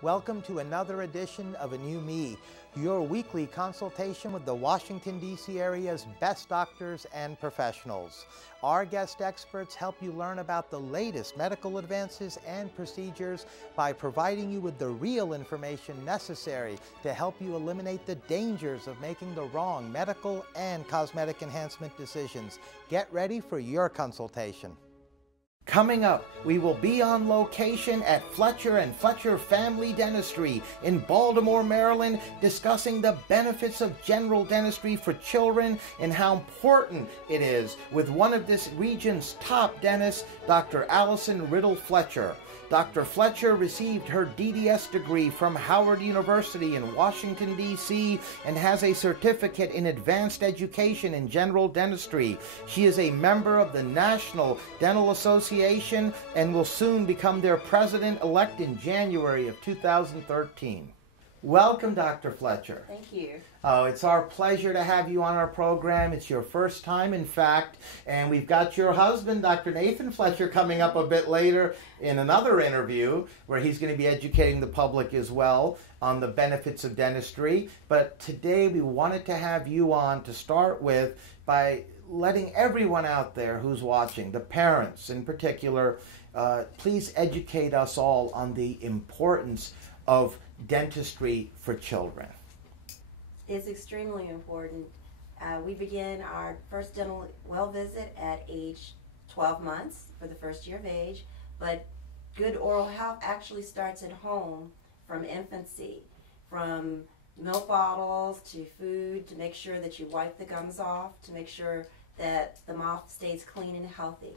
Welcome to another edition of A New Me, your weekly consultation with the Washington, D.C. area's best doctors and professionals. Our guest experts help you learn about the latest medical advances and procedures by providing you with the real information necessary to help you eliminate the dangers of making the wrong medical and cosmetic enhancement decisions. Get ready for your consultation. Coming up, we will be on location at Fletcher & Fletcher Family Dentistry in Baltimore, Maryland, discussing the benefits of general dentistry for children and how important it is with one of this region's top dentists, Dr. Alison Riddle-Fletcher. Dr. Fletcher received her DDS degree from Howard University in Washington, D.C. and has a certificate in advanced education in general dentistry. She is a member of the National Dental Association and will soon become their president-elect in January of 2013. Welcome, Dr. Fletcher. Thank you. Oh, it's our pleasure to have you on our program. It's your first time, in fact, and we've got your husband, Dr. Nathan Fletcher, coming up a bit later in another interview where he's going to be educating the public as well on the benefits of dentistry. But today we wanted to have you on to start with by letting everyone out there who's watching, the parents in particular, please educate us all on the importance of dentistry for children. It's extremely important. We begin our first dental well visit at age 12 months for the first year of age, but good oral health actually starts at home from infancy, from milk bottles to food, to make sure that you wipe the gums off, to make sure that the mouth stays clean and healthy.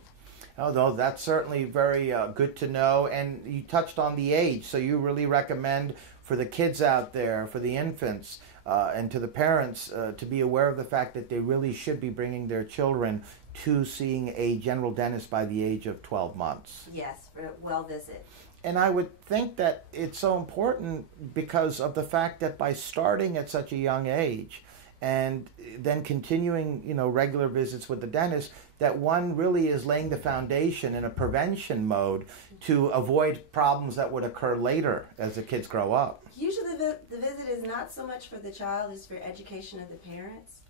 Although that's certainly very good to know, and you touched on the age, so you really recommend for the kids out there, for the infants, and to the parents to be aware of the fact that they really should be bringing their children to seeing a general dentist by the age of 12 months. Yes, for a well visit. And I would think that it's so important because of the fact that by starting at such a young age and then continuing, regular visits with the dentist, that one really is laying the foundation in a prevention mode to avoid problems that would occur later as the kids grow up. Usually the visit is not so much for the child, it's for education of the parents.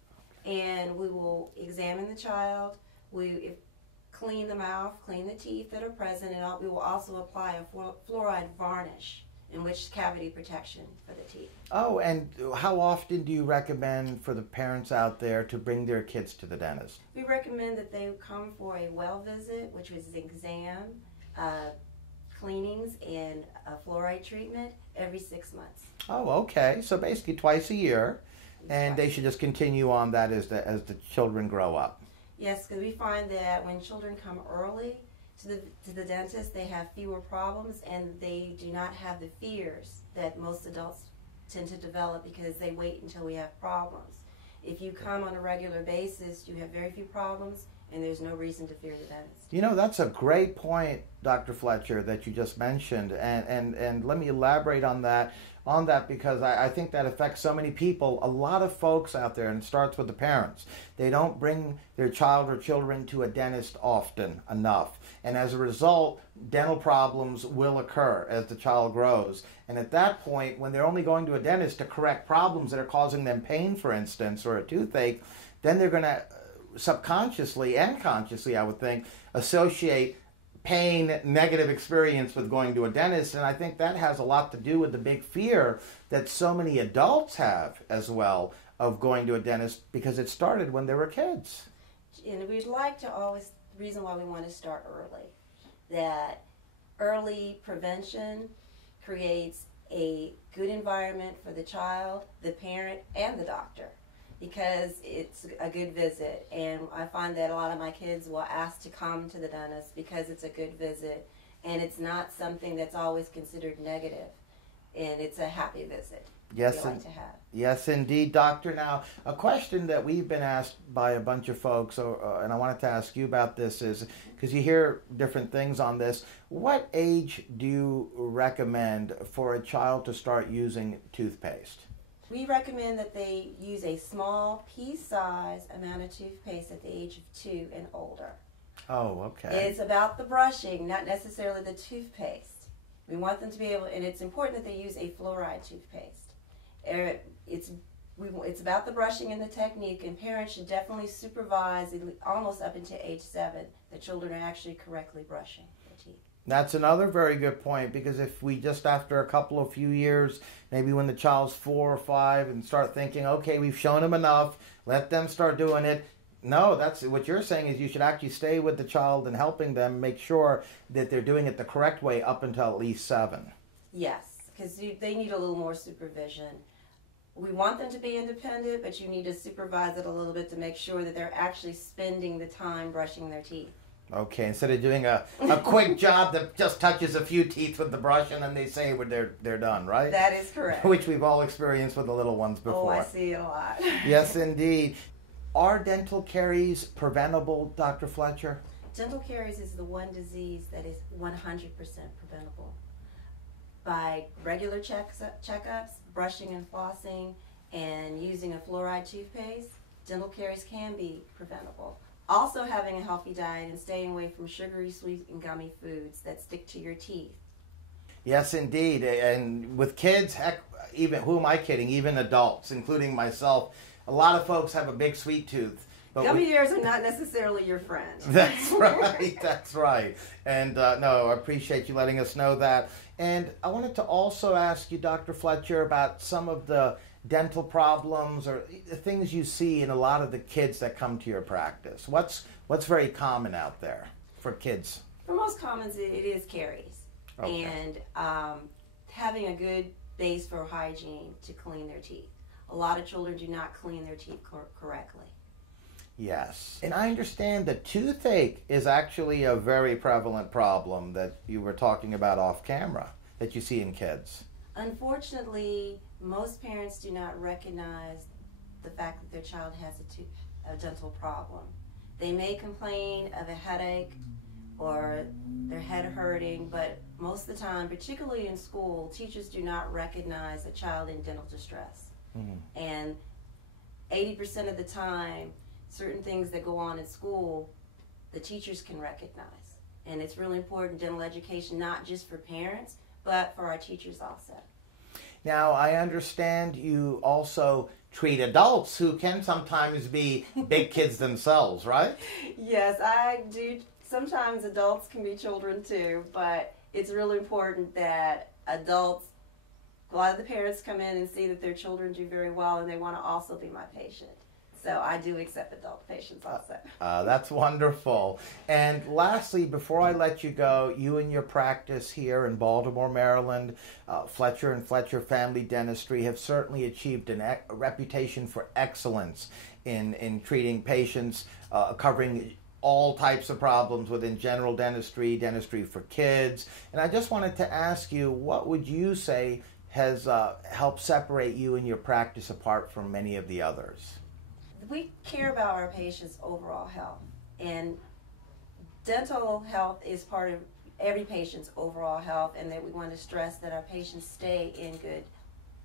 And we will examine the child, we clean the mouth, clean the teeth that are present, and we will also apply a fluoride varnish, in which cavity protection for the teeth. Oh, and how often do you recommend for the parents out there to bring their kids to the dentist? We recommend that they come for a well visit, which is an exam, cleanings, and a fluoride treatment every 6 months. Oh, okay. So basically twice a year, and they should just continue on that as the children grow up. Yes, because we find that when children come early to the dentist, they have fewer problems and they do not have the fears that most adults tend to develop because they wait until we have problems. If you come on a regular basis, you have very few problems and there's no reason to fear the dentist. That's a great point, Dr. Fletcher, that you just mentioned, and let me elaborate on that because I think that affects so many people. A lot of folks out there, and it starts with the parents, they don't bring their child or children to a dentist often enough. And as a result, dental problems will occur as the child grows. And at that point, when they're only going to a dentist to correct problems that are causing them pain, for instance, or a toothache, then they're going to subconsciously and consciously, I would think, associate pain, negative experience with going to a dentist. And I think that has a lot to do with the big fear that so many adults have as well of going to a dentist because it started when they were kids. And we'd like to always, the reason why we want to start early, that early prevention creates a good environment for the child, the parent, and the doctor, because it's a good visit. And I find that a lot of my kids will ask to come to the dentist because it's a good visit, and it's not something that's always considered negative, and it's a happy visit. Yes, like to have. Yes, indeed, Doctor. Now, a question that we've been asked by a bunch of folks, and I wanted to ask you about this, is because you hear different things on this. What age do you recommend for a child to start using toothpaste? We recommend that they use a small pea-sized amount of toothpaste at the age of 2 and older. Oh, okay. It's about the brushing, not necessarily the toothpaste. We want them to be able, and it's important that they use a fluoride toothpaste. It's about the brushing and the technique, and parents should definitely supervise almost up until age 7 that children are actually correctly brushing their teeth. That's another very good point, because if we just after a couple of few years, maybe when the child's 4 or 5, and start thinking, okay, we've shown them enough, let them start doing it. No, that's what you're saying is you should actually stay with the child and helping them make sure that they're doing it the correct way up until at least 7. Yes, because they need a little more supervision. We want them to be independent, but you need to supervise it a little bit to make sure that they're actually spending the time brushing their teeth. Okay, instead of doing a quick job that just touches a few teeth with the brush and then they say they're done, right? That is correct. Which we've all experienced with the little ones before. Oh, I see a lot. Yes, indeed. Are dental caries preventable, Dr. Fletcher? Dental caries is the one disease that is 100% preventable. By regular checkups, brushing and flossing, and using a fluoride toothpaste, dental caries can be preventable. Also having a healthy diet and staying away from sugary, sweet, and gummy foods that stick to your teeth. Yes, indeed. And with kids, heck, even, who am I kidding? Even adults, including myself, a lot of folks have a big sweet tooth. But gummy bears are not necessarily your friend. That's right, that's right. And no, I appreciate you letting us know that. And I wanted to also ask you, Dr. Fletcher, about some of the dental problems or the things you see in a lot of the kids that come to your practice. What's very common out there for kids? For most commons, it is caries. Okay. And having a good base for hygiene to clean their teeth. A lot of children do not clean their teeth correctly. Yes. And I understand that toothache is actually a very prevalent problem that you were talking about off camera that you see in kids. Unfortunately, most parents do not recognize the fact that their child has a dental problem. They may complain of a headache or their head hurting, but most of the time, particularly in school, teachers do not recognize a child in dental distress. Mm-hmm. And 80% of the time, certain things that go on in school, the teachers can recognize. And it's really important, dental education, not just for parents, but for our teachers also. Now, I understand you also treat adults who can sometimes be big kids themselves, right? Yes, I do. Sometimes adults can be children too, but it's really important that adults, a lot of the parents come in and see that their children do very well and they want to also be my patient. So I do accept adult patients also. That's wonderful. And lastly, before I let you go, you and your practice here in Baltimore, Maryland, Fletcher and Fletcher Family Dentistry have certainly achieved a reputation for excellence in treating patients, covering all types of problems within general dentistry, dentistry for kids. And I just wanted to ask you, what would you say has helped separate you and your practice apart from many of the others? We care about our patients' overall health, and dental health is part of every patient's overall health, and that we want to stress that our patients stay in good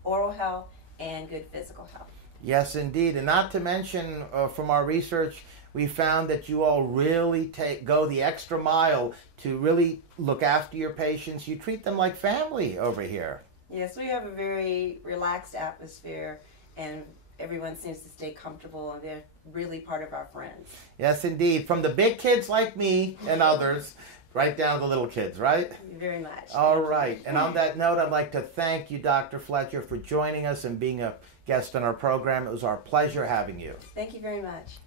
oral health and good physical health. Yes, indeed. And not to mention, from our research, we found that you all really go the extra mile to really look after your patients. You treat them like family over here. Yes, we have a very relaxed atmosphere, and everyone seems to stay comfortable, and they're really part of our friends. Yes, indeed. From the big kids like me and others, right down to the little kids, right? Very much. All right. And on that note, I'd like to thank you, Dr. Fletcher, for joining us and being a guest on our program. It was our pleasure having you. Thank you very much.